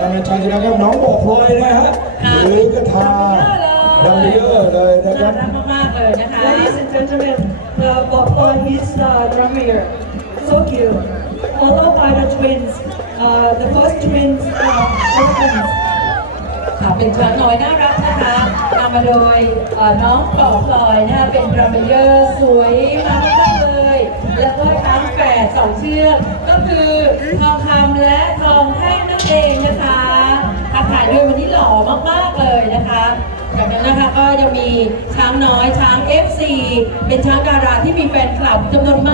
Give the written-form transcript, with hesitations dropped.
นานาชาตินะครับน้องบอกพลอยนะฮะหรือกระทาดำเยอะเลยนะครับ น่ารักมากๆเลยนะคะ Ladies and gentlemen, the Bokoi is drummer here. So cute. Followed by the twins. The first twins orphans. ค่ะเป็นช้างน้อยน่ารักนะคะนำมาโดยน้องก่อพลอยนะคะเป็นดรัมเมเยอร์สวยมากๆเลย แล้วก็ช้างแฝดสองเชือกก็คือทองคำและทองแท่งนั่นเองนะคะถ่ายด้วยวันนี้หล่อมากๆเลยนะคะจากนั้นนะคะก็ยังมีช้างน้อยช้าง F4 เป็นช้างดาราที่มีแฟนคลับจำนวนมาก